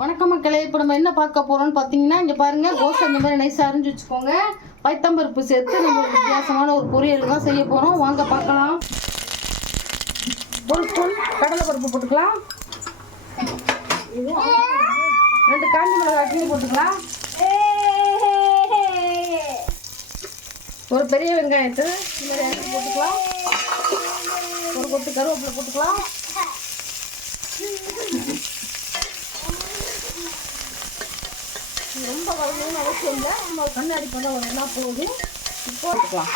வணக்கம் மக்களே. இப்போ நம்ம என்ன பார்க்க போகிறோம்னு பார்த்தீங்கன்னா, இங்கே பாருங்கள், கோஸ் அந்த மாதிரி நைஸாக அரிஞ்சு வச்சுக்கோங்க. பைத்தம்பருப்பு சேர்த்து நம்ம ஒரு வித்தியாசமான ஒரு பொரியல் தான் செய்ய போகிறோம். வாங்க பார்க்கலாம். ஒரு ஸ்பூன் கடலை பருப்பு போட்டுக்கலாம். 2 காஞ்ச மிளகாய் கிள்ளி போட்டுக்கலாம். ஒரு பெரிய வெங்காயத்தை இந்த மாதிரி அரிஞ்சு போட்டுக்கலாம். ஒரு கொத்து கருவேப்பிலை போட்டுக்கலாம். ரொம்ப வளரணும்னு அவசியம் இல்லை. நம்ம கண்ணாடி பண்ண வரணும்னா போதும். போட்டுக்கலாம்.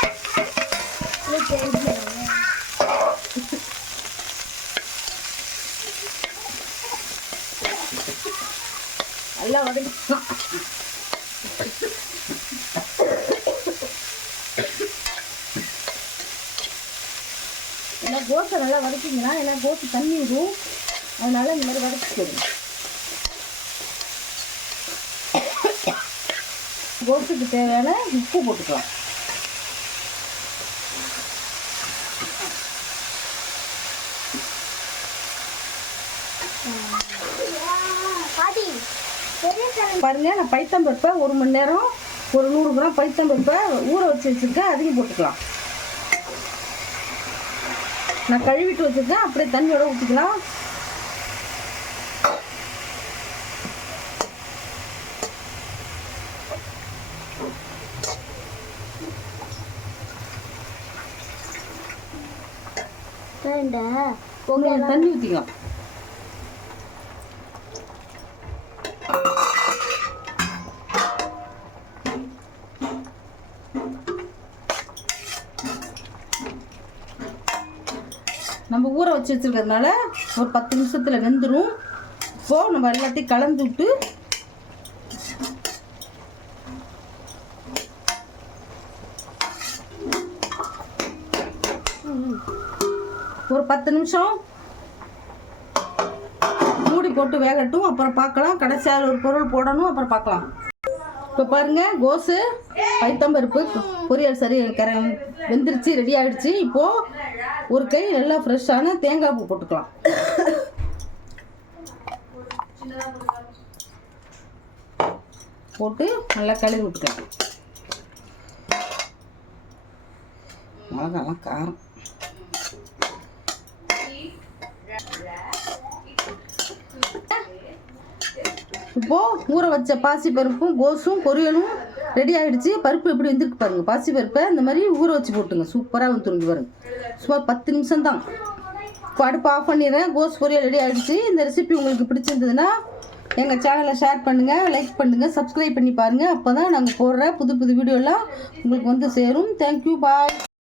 நல்லா வதக்கிக்கலாம். ஏன்னா கோஸை நல்லா வதக்கிங்கன்னா ஏன்னா கோஸு தண்ணி விடும். அதனால இந்த மாதிரி வதக்கிக்கணும். கோஸுக்கு தேவையான உப்பு போட்டுக்கலாம். பாருங்க, நான் பைத்தம்பருப்பை 1 மணி நேரம் ஒரு 100 கிராம் பைத்தம்பருப்பை ஊற வச்சு வச்சுருக்கேன். அதையும் போட்டுக்கலாம். நான் கழுவிட்டு வச்சுருக்கேன். அப்படியே தண்ணியோட ஊற்றிக்கலாம். தண்ணி ஊற்றிக்கலாம். நம்ம ஊற வச்சு வச்சிருக்கிறதுனால ஒரு 10 நிமிஷத்துல வெந்துடும். இப்போ நம்ம எல்லாத்தையும் கலந்து விட்டு ஒரு 10 நிமிஷம் மூடி போட்டு வேகட்டும். அப்புறம் பார்க்கலாம். கடைசியாக ஒரு பொருள் போடணும். அப்புறம் பார்க்கலாம். இப்போ பாருங்க, கோஸு பைத்தம்பருப்பு பொரியல் சரி வெந்துருச்சு, ரெடி ஆகிடுச்சு. இப்போது ஒரு கை நல்லா ஃப்ரெஷ்ஷான தேங்காய் பூ போட்டுக்கலாம். போட்டு நல்லா கழுவி விட்டுக்கலாம். மிளகாலாம் காரம். இப்போ ஊற வச்ச பாசி பருப்பும் கோஸும் பொரியலும் ரெடி ஆகிடுச்சு. பருப்பு எப்படி வந்துருக்கு பாருங்க. பாசி பருப்பை இந்த மாதிரி ஊற வச்சு போட்டுங்க. சூப்பராக வந்துருங்க பாருங்க. சுமார் 10 நிமிஷம் தான். இப்போ அடுப்பு ஆஃப் பண்ணிடுறேன். கோஸ் பொரியல் ரெடி ஆகிடுச்சு. இந்த ரெசிபி உங்களுக்கு பிடிச்சிருந்ததுன்னா எங்கள் சேனலை ஷேர் பண்ணுங்கள், லைக் பண்ணுங்கள், சப்ஸ்கிரைப் பண்ணி பாருங்கள். அப்போ தான் நாங்கள் போடுற புது புது வீடியோலாம் உங்களுக்கு வந்து சேரும். தேங்க்யூ, பாய்.